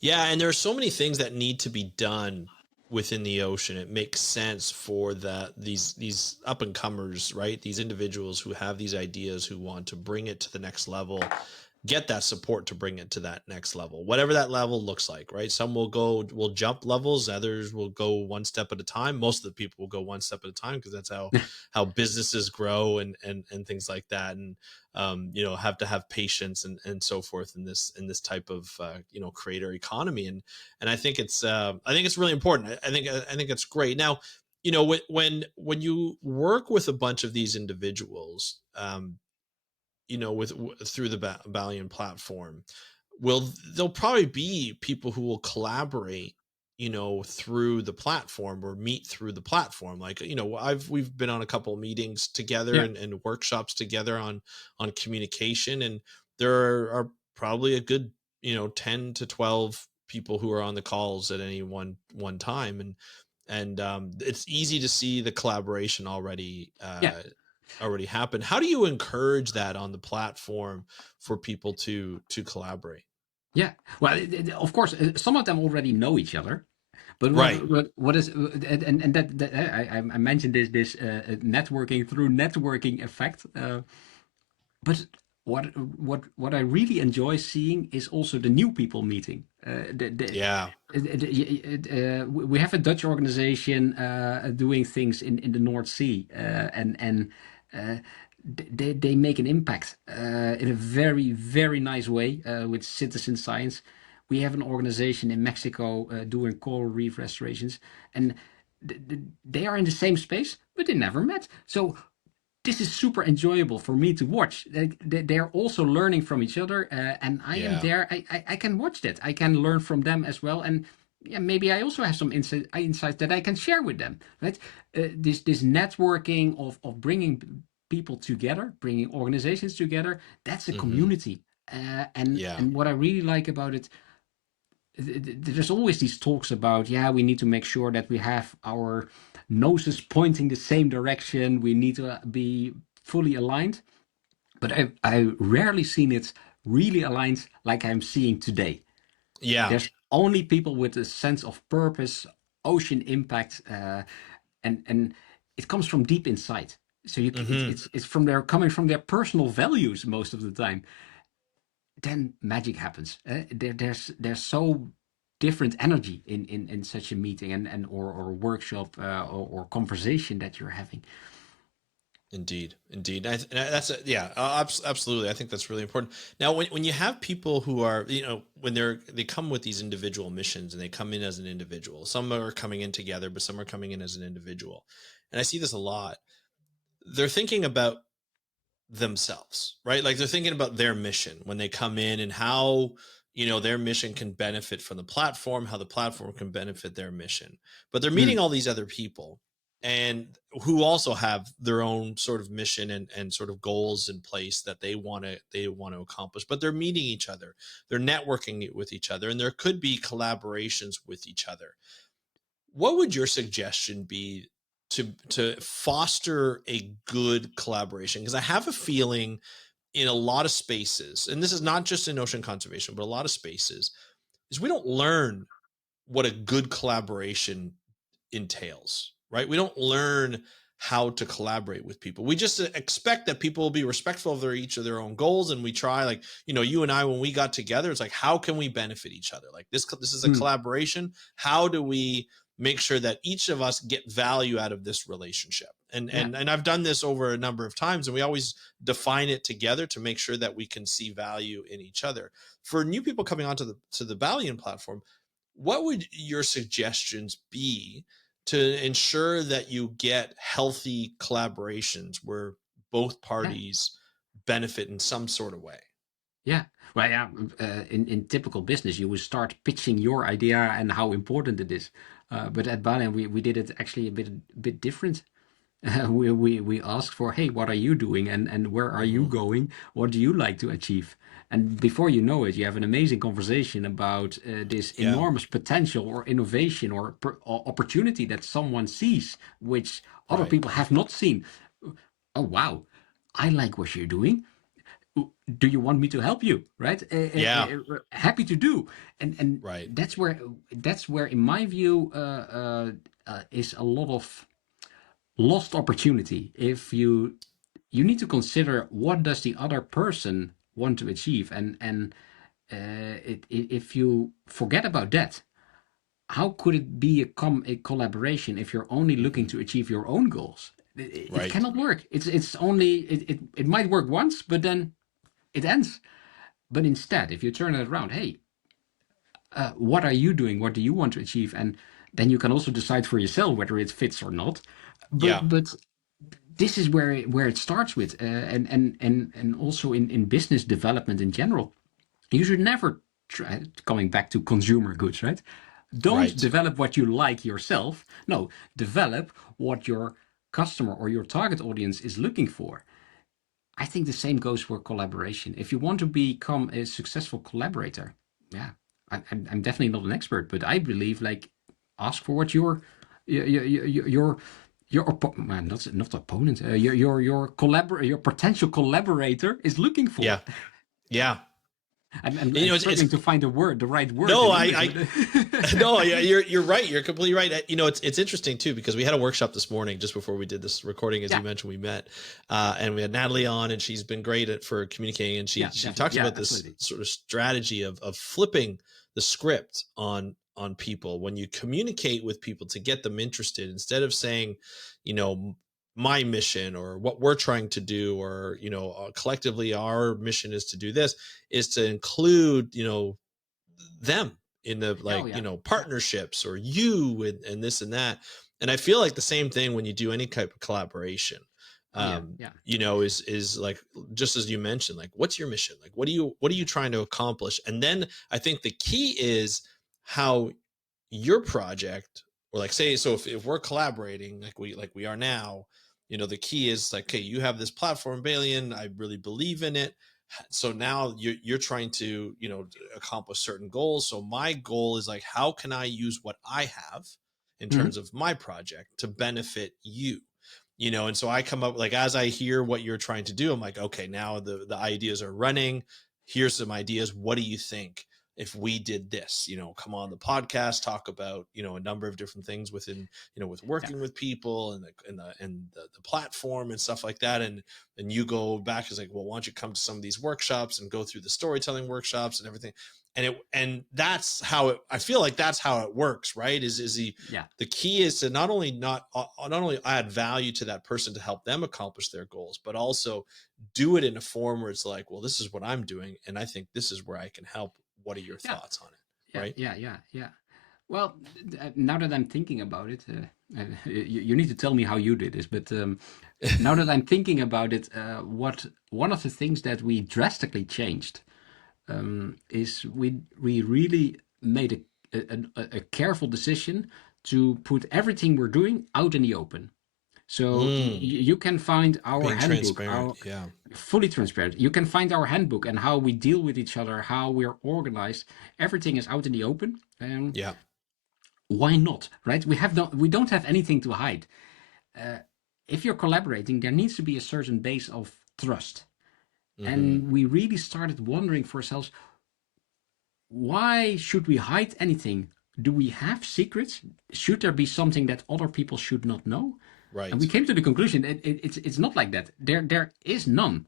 Yeah, and there are so many things that need to be done within the ocean. It makes sense for these up and comers, right? These individuals who have these ideas, who want to bring it to the next level, get that support to bring it to that next level, whatever that level looks like, right? Some will jump levels, others will go one step at a time. Most of the people will go one step at a time because that's how businesses grow and things like that. And have to have patience and so forth in this type of creator economy. And I think it's really important. I think it's great. Now, when you work with a bunch of these individuals, with through the Balian platform, will there'll probably be people who will collaborate, through the platform or meet through the platform. Like, we've been on a couple of meetings together Yeah, and workshops together on communication, and there are probably a good, 10 to 12 people who are on the calls at any one time, and it's easy to see the collaboration yeah. already happen. How do you encourage that on the platform for people to collaborate? Yeah, well, of course, some of them already know each other. But Right. what is and that I mentioned this networking through networking effect. But what I really enjoy seeing is also the new people meeting. Yeah. We have a Dutch organization doing things in the North Sea, and uh, they make an impact in a very nice way with citizen science. We have an organization in Mexico doing coral reef restorations, and they are in the same space, but they never met. So this is super enjoyable for me to watch. They're also learning from each other, and I am Yeah. there. I can watch that. I can learn from them as well, and yeah, maybe I also have some insights that I can share with them. Right? This networking of bringing people together, bringing organizations together. That's a Hmm. community, and Yeah. and what I really like about it, there's always these talks about, yeah, we need to make sure that we have our noses pointing the same direction, we need to be fully aligned, but I rarely seen it really aligned like I'm seeing today. Yeah. There's only people with a sense of purpose, ocean impact, and it comes from deep inside. So Hmm. it's from their coming from their personal values most of the time. Then magic happens. There's so different energy in such a meeting or workshop or conversation that you're having. Indeed, indeed. That's yeah, absolutely. I think that's really important. Now, when you have people who are, when they come with these individual missions and they come in as an individual, some are coming in together, but some are coming in as an individual, and I see this a lot. They're thinking about themselves, right? Like they're thinking about their mission when they come in and how, their mission can benefit from the platform, how the platform can benefit their mission. But they're meeting Mm, all these other people and who also have their own sort of mission and sort of goals in place that they want to accomplish. But they're meeting each other, they're networking with each other, and there could be collaborations with each other. What would your suggestion be to foster a good collaboration? Because I have a feeling in a lot of spaces, and this is not just in ocean conservation, but a lot of spaces, is we don't learn what a good collaboration entails, right? We don't learn how to collaborate with people. We just expect that people will be respectful of each of their own goals, and we try, like, you and I, when we got together, it's like, how can we benefit each other? Like this is a mm, collaboration. How do we make sure that each of us get value out of this relationship? And yeah, and and I've done this over a number of times, and we always define it together to make sure that we can see value in each other. For new people coming onto the Balean platform, what would your suggestions be to ensure that you get healthy collaborations where both yeah. parties benefit in some sort of way? Yeah. Well, yeah. In typical business, you will start pitching your idea and how important it is. But at Balen, we did it actually a bit different. We asked for, hey, what are you doing, and where are you Hmm. going? What do you like to achieve? And before you know it, you have an amazing conversation about this Yeah. enormous potential or innovation or opportunity that someone sees, which other Right. people have not seen. Oh wow, I like what you're doing. Do you want me to help you, right? Yeah. Happy to do. And Right. that's where in my view is a lot of lost opportunity. If you need to consider what does the other person want to achieve, and if you forget about that, how could it be a collaboration if you're only looking Hmm. to achieve your own goals? It Right. cannot work. It's only it might work once, but then it ends. But instead, if you turn it around, hey, what are you doing? What do you want to achieve? And then you can also decide for yourself whether it fits or not. Yeah. But this is where it starts with, and also in business development in general. You should never coming back to consumer goods, right? Don't Right. develop what you like yourself. No, develop what your customer or your target audience is looking for. I think the same goes for collaboration. If you want to become a successful collaborator, yeah, I'm definitely not an expert, but I believe like ask for what your not opponent, your potential collaborator is looking Yeah. for. Yeah. I'm It's struggling to find the right word no, in English, I but no, yeah, you're right. You're completely right. It's interesting too because we had a workshop this morning just before we did this recording, as yeah, you mentioned, we met, and we had Natalie on, and she's been great for communicating, and yeah, she definitely, talks yeah, about this absolutely, sort of strategy of flipping the script on people when you communicate with people to get them interested instead of saying, you know, my mission or what we're trying to do, or collectively our mission is to do this, is to include them in the oh yeah, yeah, partnerships, or you and this and that. And I feel like the same thing when you do any type of collaboration, oh yeah, yeah, is like, just as you mentioned, like, what's your mission, like what are you trying to accomplish? And then I think the key is how your project, or like, say, so if we're collaborating like we are now, the key is like, okay, you have this platform, Balean, I really believe in it. So now you're trying to accomplish certain goals. So my goal is like, how can I use what I have in hmm terms of my project to benefit you? And so I come up, like, as I hear what you're trying to do, I'm like, okay, now the ideas are running. Here's some ideas. What do you think if we did this? Come on the podcast, talk about a number of different things within with yeah, working with people and the platform and stuff like that. And you go back, is like, well, why don't you come to some of these workshops and go through the storytelling workshops and everything? And that's how I feel like that's how it works, right? Is yeah. the key is to not only add value to that person to help them accomplish their goals, but also do it in a form where it's like, well, this is what I'm doing, and I think this is where I can help. What are your Yeah, thoughts on it? yeah, Right? yeah, yeah, yeah. Well, now that I'm thinking about it, you need to tell me how you did this. But now that I'm thinking about it, what one of the things that we drastically changed is we really made a careful decision to put everything we're doing out in the open. So Mm, you can find our being handbook, transparent. our Yeah. fully transparent. You can find our handbook and how we deal with each other, how we're organized. Everything is out in the open. Yeah. Why not, right? We don't have anything to hide. Uh, if you're collaborating, there needs to be a certain base of trust. Mm-hmm. And we really started wondering for ourselves, why should we hide anything? Do we have secrets? Should there be something that other people should not know? And we Right. came to the conclusion it's not like that. There is none.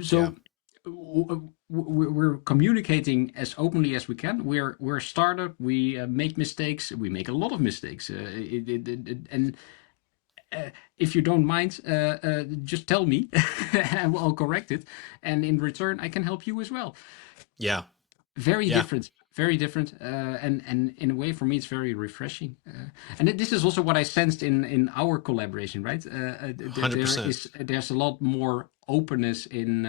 Yeah. So we're communicating as openly as we can. We're a startup. We make mistakes. We make a lot of mistakes. And if you don't mind, just tell me, and I'll correct it. And in return, I can help you as well. Yeah. Very Yeah. different, very different, and in a way for me it's very refreshing. And this is also what I sensed in our collaboration, right? 100%. There's a lot more openness in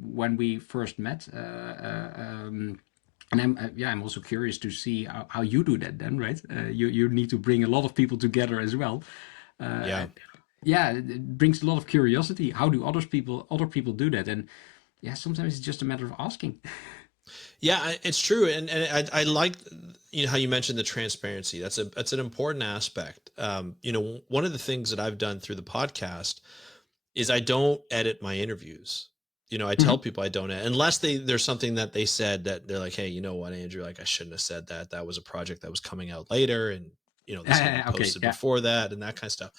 when we first met. And I'm also curious to see how you do that then, right? You need to bring a lot of people together as well. Yeah. Yeah, it brings a lot of curiosity. How do other people do that? And yeah, sometimes it's just a matter of asking. Yeah, it's true, and I like how you mentioned the transparency. That's an important aspect. One of the things that I've done through the podcast is I don't edit my interviews. I tell Mhm. people I don't edit, unless there's something that they said that they're like, hey, you know what, Andrew, like, I shouldn't have said that. That was a project that was coming out later, and this had been Okay, posted yeah, before that, and that kind of stuff.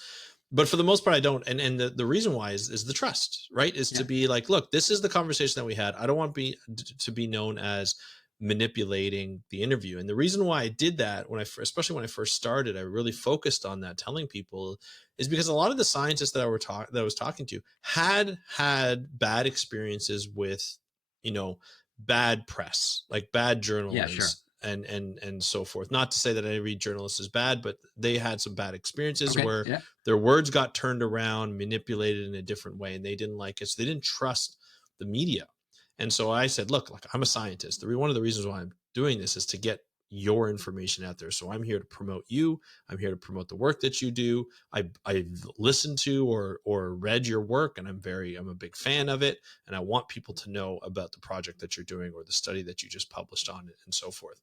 But for the most part, I don't. And the reason why is the trust, right? Is to yeah, be like, look, this is the conversation that we had. I don't want to be known as manipulating the interview. And the reason why I did that, especially when I first started, I really focused on that, telling people, is because a lot of the scientists that I was talking to had bad experiences with, bad press, like bad yeah, sure. journalists and so forth. Not to say that every journalist is bad, but they had some bad experiences Okay, where yeah, their words got turned around, manipulated in a different way, and they didn't like it. So they didn't trust the media. And so I said, look, like I'm a scientist. One of the reasons why I'm doing this is to get your information out there. So I'm here to promote you. I'm here to promote the work that you do. I've listened to or read your work, and I'm a big fan of it. And I want people to know about the project that you're doing or the study that you just published on it and so forth.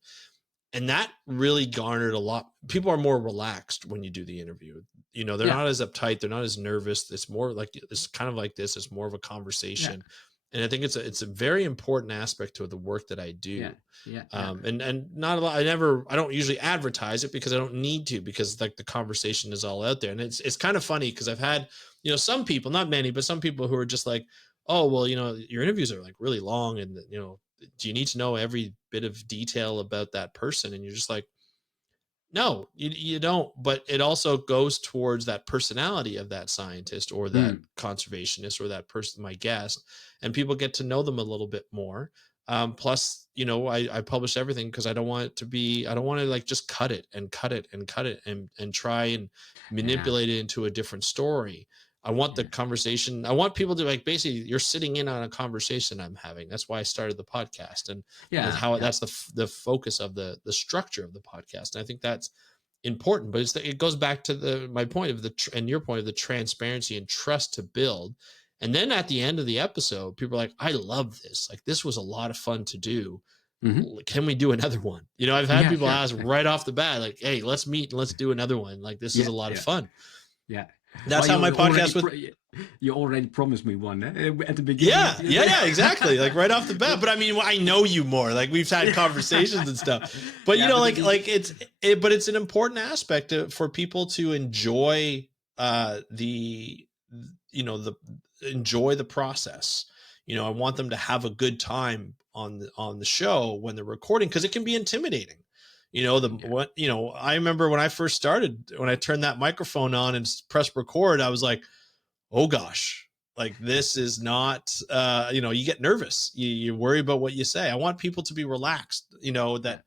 And that really garnered a lot. People are more relaxed when you do the interview. They're Yeah. not as uptight. They're not as nervous. It's more like, it's kind of like this. It's more of a Yeah. conversation. And I think it's a very important aspect to the work that I Yeah. do. Yeah. Yeah. And not a lot. I don't usually advertise it because I don't need to, because like the conversation is all out there. And it's kind of funny because I've had, some people, not many, but some people who are just like, oh, well, your interviews are like really long, and do you need to know every bit of detail about that person? And you're just like, no, you don't. But it also goes towards that personality of that scientist or that Mm. conservationist or that person, my guest, and people get to know them a little bit more. Plus, I publish everything because I don't want to like just cut it and cut it and cut it and try and Yeah. manipulate it into a different story. I want the Yeah. conversation. I want people to, like, basically you're sitting in on a conversation I'm having. That's why I started the podcast, and that's Yeah. how Yeah. that's the focus of the structure of the podcast. And I think that's important, but it goes back to my point of and your point of the transparency and trust to build. And then at the end of the episode, people are like, I love this. Like, this was a lot of fun to do. Mm-hmm. Can we do another one? I've had Yeah. people Sure. ask right off the bat, like, hey, let's meet and let's do another one. Like, this is Yeah. a lot of Yeah. fun. Yeah. That's Well, how my you already podcast with you already promised me one at the beginning of Yeah, the yeah, exactly. Like right off the bat. But I mean, I know you more. Like, we've had conversations and stuff. But Yeah, but but it's an important aspect for people to enjoy the the enjoy the process. I want them to have a good time on the show when they're recording, because it can be intimidating. I remember when I first started, when I turned that microphone on and pressed record, I was like, oh gosh, like, this is not, you get nervous. You worry about what you say. I want people to be relaxed, that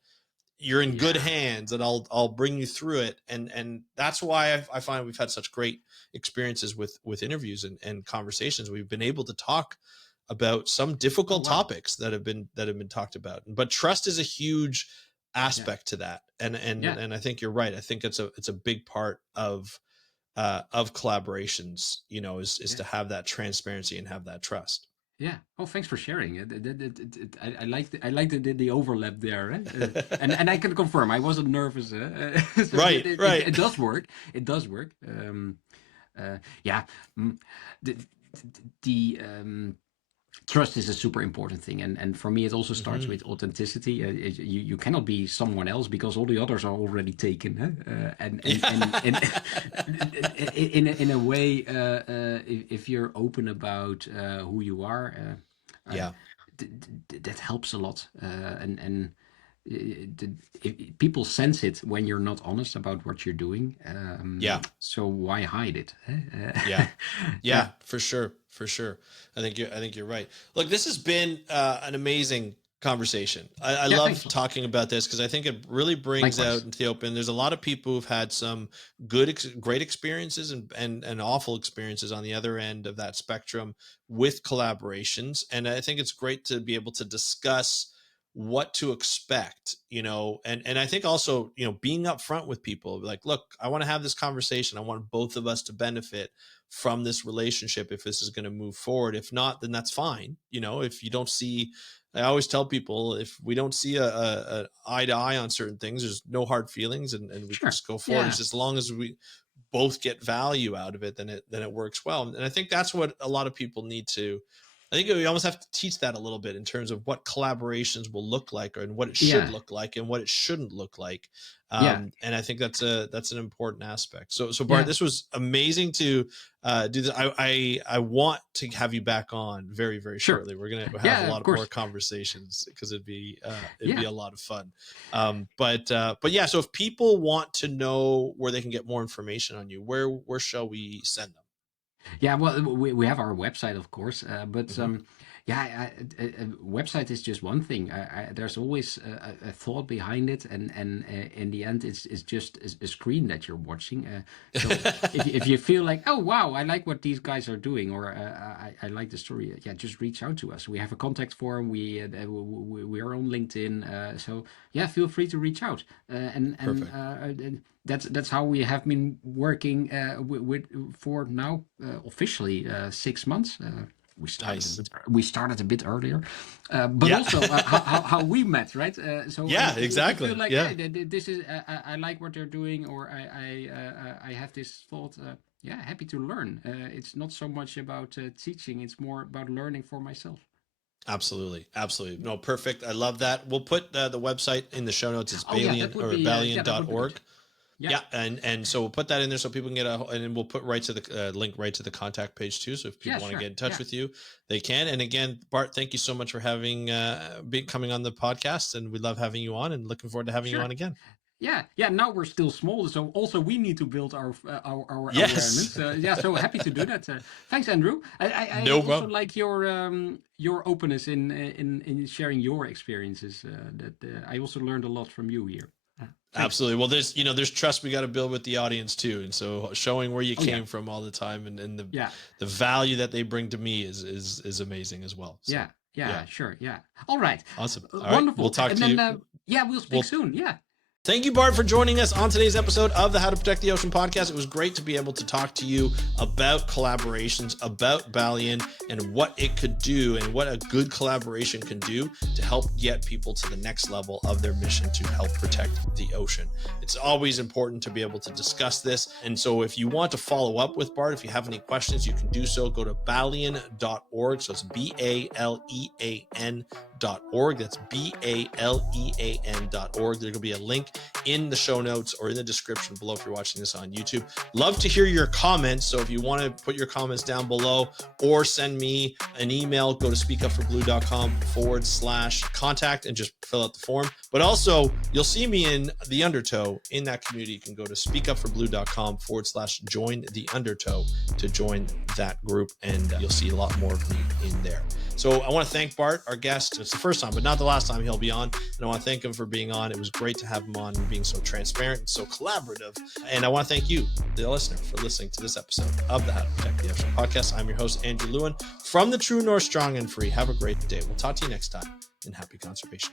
you're in good yeah. hands, and I'll bring you through it. And that's why I find we've had such great experiences with interviews and conversations. We've been able to talk about some Oh difficult wow. topics that have been talked about. But trust is a huge Yeah. aspect to that. Yeah. And I think you're right. I think it's a big part of collaborations, is Yeah. to have that transparency and have that trust. Yeah. Oh, thanks for sharing. I like the overlap there, and I can confirm I wasn't nervous. So Right, right. it does work. It does work. Yeah. mm, The trust is a super important thing, and for me it also starts Hmm. with authenticity. You cannot be someone else because all the others are already taken, huh? And in a way, if you're open about who you are, uh, Yeah, that helps a lot, and people sense it when you're not honest about what you're doing. yeah, So why hide it, huh? yeah, Yeah. yeah, for sure, for sure. I think you're right. Look, this has been an amazing conversation. I Yeah, love thanks a lot. talking about this because I think it really brings out Likewise. into the open. There's a lot of people who've had some great experiences and awful experiences on the other end of that spectrum with collaborations. And I think it's great to be able to discuss what to expect, and I think also, being upfront with people, like, look, I want to have this conversation. I want both of us to benefit from this relationship if this is going to move forward. If not, then that's fine. If you don't see, I always tell people, if we don't see a eye to eye on certain things, there's no hard feelings, and we can Sure. just go forward. It's Yeah. just, as long as we both get value out of it, then it works well. And I think that's what a lot of people need to. I think we almost have to teach that a little bit in terms of what collaborations will look like, and what it should Yeah. look like, and what it shouldn't look like. Yeah. And I think that's an important aspect. So Bart, Yeah. this was amazing to do this. I want to have you back on very, very Sure. shortly. We're gonna have a Yeah. lot Of of more course. conversations because it'd be Yeah. a lot of fun. But yeah. So if people want to know where they can get more information on you, where shall we send them? Yeah. Well, we have our website, of course, but Hmm. Yeah, a website is just one thing. There's always a thought behind it, and in the end, it's just a screen that you're watching. So if you feel like, oh wow, I like what these guys are doing, or I like the story, yeah, just reach out to us. We have a contact form. We are on LinkedIn. So yeah, feel free to reach out. Perfect. That's how we have been working with for now officially 6 months. Nice. We started a bit earlier, but Yeah. also how we met, right? So Yeah, if you exactly. feel like, Yeah. hey, this is I like what they're doing, or I have this thought. Yeah, happy to learn. It's not so much about teaching; it's more about learning for myself. Absolutely. Absolutely. No, perfect. I love that. We'll put the website in the show notes. It's Oh yeah, Balean that would or be that would be good. Balean.org. Yeah, Yeah, and so we'll put that in there so people can and then we'll put right to the link right to the contact page too. So if yeah, people want to sure, get in touch yeah. with you, they can. And again, Bart, thank you so much for having coming on the podcast, and we love having you on, and looking forward to having you on Sure. again. Yeah, yeah. Now we're still small, so also we need to build our Yes, awareness. Yeah, so happy to do that. Thanks, Andrew. I no also problem. like your openness in sharing your experiences. That I also learned a lot from you here. Thanks. Absolutely. Well, there's trust we got to build with the audience too, and so showing where you Oh yeah, came from all the time, and yeah, the value that they bring to me is amazing as well. So yeah, yeah, yeah. Sure, yeah. All right, awesome. All right, we'll wonderful. talk And to then you. yeah, we'll speak We'll soon. Yeah, Thank you, Bart, for joining us on today's episode of the How to Protect the Ocean podcast. It was great to be able to talk to you about collaborations, about Balean, and what it could do and what a good collaboration can do to help get people to the next level of their mission to help protect the ocean. It's always important to be able to discuss this. And so if you want to follow up with Bart, if you have any questions, you can do so. Go to balean.org. So it's BALEAN.org. That's BALEAN.org. There will be a link in the show notes or in the description below if you're watching this on YouTube. Love to hear your comments. So if you want to put your comments down below or send me an email, go to speakupforblue.com/contact and just fill out the form. But also, you'll see me in the Undertow in that community. You can go to speakupforblue.com/join the Undertow to join that group, and you'll see a lot more of me in there. So I want to thank Bart, our guest. It's the first time, but not the last time he'll be on. And I want to thank him for being on. It was great to have him on and being so transparent and so collaborative. And I want to thank you, the listener, for listening to this episode of the How to Protect the Ocean podcast. I'm your host, Andrew Lewin, from the True North Strong and Free. Have a great day. We'll talk to you next time, and happy conservation.